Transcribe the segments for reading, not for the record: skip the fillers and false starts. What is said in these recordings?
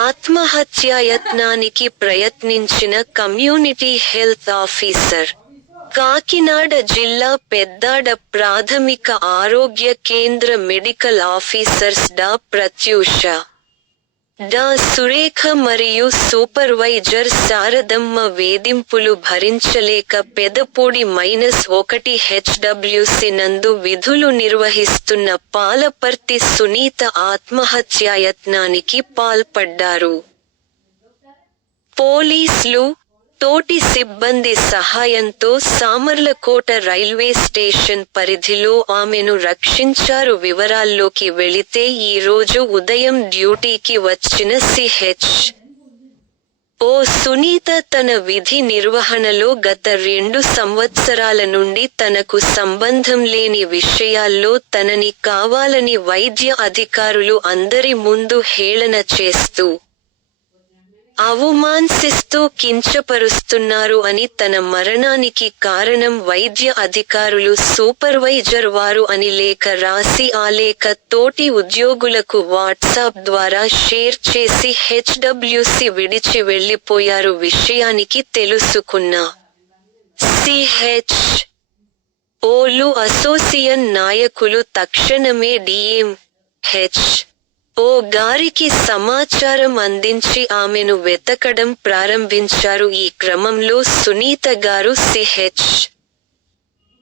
ఆత్మహత్యాయత్నానికి ప్రయత్నించిన community health officer. Kakinada జిల్లా పెద్దాడ ప్రాథమిక ఆరోగ్య కేంద్ర మెడికల్ ఆఫీసర్స్ డా ప్రత్యూష, డా సురేఖ మరియు సూపర్వైజర్ శారదమ్మ వేధింపులు భరించలేక పెదపూడి -1 హెచ్డబ్ల్యూసి నందు విధులు నిర్వహిస్తున్న పాలపర్తి సునీత ఆత్మహత్యాయత్నానికి పాల్పడ్డారు. పోలీసులు, తోటి సిబ్బంది సహాయంతో సామర్లకోట రైల్వే స్టేషన్ పరిధిలో ఆమెను రక్షించారు. వివరాల్లోకి వెళితే ఈ రోజు ఉదయం డ్యూటీకి వచ్చిన సిహెచ్. ఓ సునీత తన విధి నిర్వహణలో గత 2 సంవత్సరాల నుండి తనకు సంబంధం లేని విషయాల్లో తనని కావాలని వైద్య అధికారులు అందరి ముందు హేళన చేస్తూ, అవమానిస్తూ కించపరుస్తున్నారు అని, తన మరణానికి కారణం వైద్య అధికారులు సూపర్వైజర్ వారు అని లేఖ రాసి ఆ లేఖ తోటి ఉద్యోగులకు వాట్సాప్ ద్వారా షేర్ చేసి హెచ్డబ్ల్యూసి విడిచి వెళ్లిపోయారు. విషయానికి తెలుసుకున్న సిహెచ్. ఓలు అసోసియేషన్ నాయకులు తక్షణమే డిఎం. హెచ్. ఓ గారికి సమాచారం అందించి ఆమెను వెతకడం ప్రారంభించారు. ఈ క్రమంలో సునీత గారు సిహెచ్.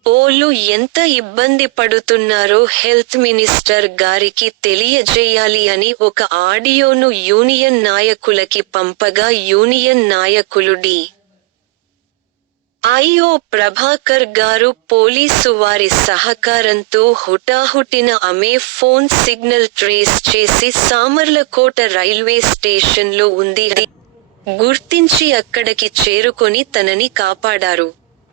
ఓలు ఎంత ఇబ్బంది పడుతున్నారో హెల్త్ మినిస్టర్ గారికి తెలియజేయాలి అని ఒక ఆడియోను యూనియన్ నాయకులకి పంపగా యూనియన్ నాయకులు డి. ఐఓ ప్రభాకర్ గారు పోలీసు వారి సహకారంతో హుటాహుటిన ఆమె ఫోన్ సిగ్నల్ ట్రేస్ చేసి సామర్లకోట రైల్వే స్టేషన్లో ఉంది గుర్తించి అక్కడికి చేరుకొని తనని కాపాడారు.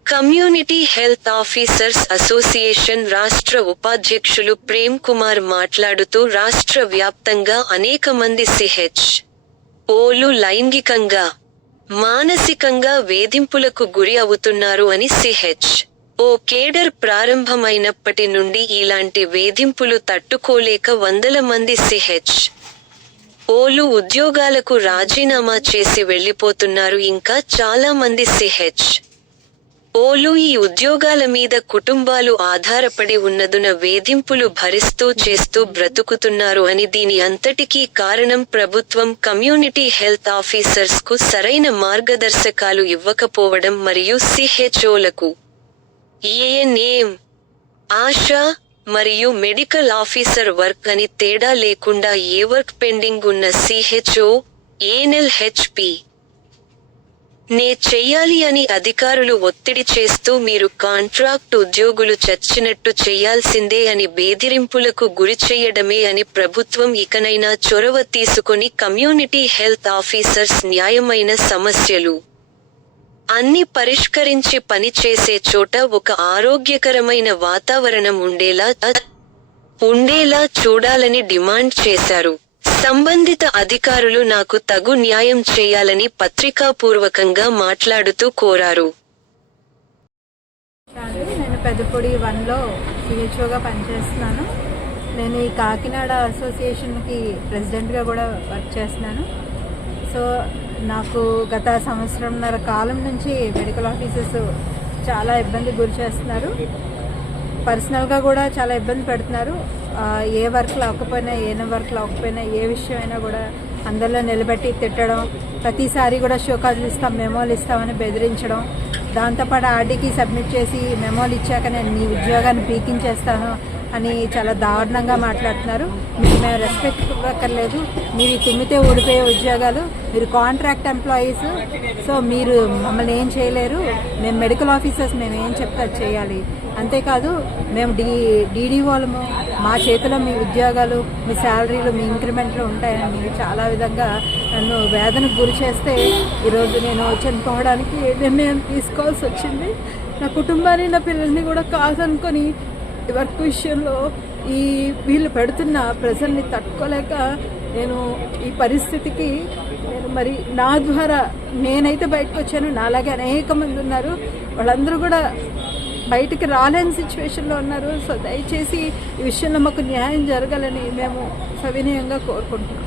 కమ్యూనిటీ హెల్త్ ఆఫీసర్స్ అసోసియేషన్ రాష్ట్ర ఉపాధ్యక్షులు ప్రేమ్ కుమార్ మాట్లాడుతూ రాష్ట్ర వ్యాప్తంగా అనేక మంది సిహెచ్. ఓలు లైంగికంగా, మానసికంగా వేధింపులకు గురి అవుతున్నారు అని సిహెచ్. ఓ కేడర్ ప్రారంభమైనప్పటి నుండి ఇలాంటి వేధింపులు తట్టుకోలేక వందల మంది సిహెచ్. ఓలు ఉద్యోగాలకు రాజీనామా చేసి వెళ్లిపోతున్నారు. ఇంకా చాలా మంది సిహెచ్. ఓలు ఈ ఉద్యోగాల మీద కుటుంబాలు ఆధారపడి ఉన్నదున వేధింపులు భరిస్తూ చేస్తూ బ్రతుకుతున్నారు అని, దీని అంతటికీ కారణం ప్రభుత్వం కమ్యూనిటీ హెల్త్ ఆఫీసర్స్ కు సరైన మార్గదర్శకాలు ఇవ్వకపోవడం మరియు సిహెచ్ఓలకు ఏఎన్ఎం, ఆశా మరియు మెడికల్ ఆఫీసర్ వర్క్ అని తేడా లేకుండా ఏ వర్క్ పెండింగ్ ఉన్న సిహెచ్ఓ, ఏఎన్ఎల్హెచ్పి నే చెయ్యాలి అని అధికారులు ఒత్తిడి చేస్తూ మీరు కాంట్రాక్ట్ ఉద్యోగులు చచ్చినట్టు చెయ్యాల్సిందే అని బెదిరింపులకు గురిచెయ్యడమే అని ప్రభుత్వం ఇకనైనా చొరవ తీసుకొని కమ్యూనిటీ హెల్త్ ఆఫీసర్స్ న్యాయమైన సమస్యలు అన్ని పరిష్కరించి పనిచేసే చోట ఒక ఆరోగ్యకరమైన వాతావరణం ఉండేలా చూడాలని డిమాండ్ చేశారు. సంబంధిత అధికారులు నాకు తగు న్యాయం చేయాలని పత్రికాపూర్వకంగా మాట్లాడుతూ కోరారు. నేను పెదపూడి 1లో సిహెచ్ఓగా పనిచేస్తున్నాను. నేను ఈ కాకినాడ అసోసియేషన్కి ప్రెసిడెంట్గా కూడా వర్క్ చేస్తున్నాను. సో నాకు గత సంవత్సరంన్నర కాలం నుంచి మెడికల్ ఆఫీసర్స్ చాలా ఇబ్బంది గురి చేస్తున్నారు. పర్సనల్గా కూడా చాలా ఇబ్బంది పెడుతున్నారు. ఏ వర్క్ లేకపోయినా, వర్క్ లేకపోయినా, ఏ విషయం అయినా కూడా అందరిలో నిలబెట్టి తిట్టడం, ప్రతిసారి కూడా షో కార్డులు ఇస్తాం, మెమోలు ఇస్తామని బెదిరించడం, దాంతోపాటు ఆర్డీకి సబ్మిట్ చేసి మెమోలు ఇచ్చాక నేను నీ ఉద్యోగాన్ని పీకించేస్తాను అని చాలా దారుణంగా మాట్లాడుతున్నారు. మీకు మేము రెస్పెక్ట్ ఇవ్వక్కర్లేదు, మీరు తుమ్మితే ఊడిపోయే ఉద్యోగాలు, మీరు కాంట్రాక్ట్ ఎంప్లాయీస్, సో మీరు మమ్మల్ని ఏం చేయలేరు, మేము మెడికల్ ఆఫీసర్స్ మేము ఏం చెప్తే అది చేయాలి. అంతేకాదు మేము డీడీఓలము, మా చేతిలో మీ ఉద్యోగాలు, మీ శాలరీలు, మీ ఇంక్రిమెంట్లు ఉంటాయని చాలా విధంగా నన్ను వేదనకు గురి చేస్తే ఈరోజు నేను చనిపోవడానికి నిర్ణయం తీసుకోవాల్సి వచ్చింది. నా కుటుంబాన్ని, నా పిల్లల్ని కూడా కాదనుకొని వర్క్ విషయంలో వీళ్ళు పెడుతున్న ప్రెజర్ని తట్టుకోలేక నేను ఈ పరిస్థితికి మరి నా ద్వారా నేనైతే బయటకు వచ్చాను. నాలాగే అనేక మంది ఉన్నారు, వాళ్ళందరూ కూడా బయటికి రాలేని సిచ్యువేషన్లో ఉన్నారు. సో దయచేసి ఈ విషయంలో మాకు న్యాయం జరగాలని మేము సవినయంగా కోరుకుంటున్నాం.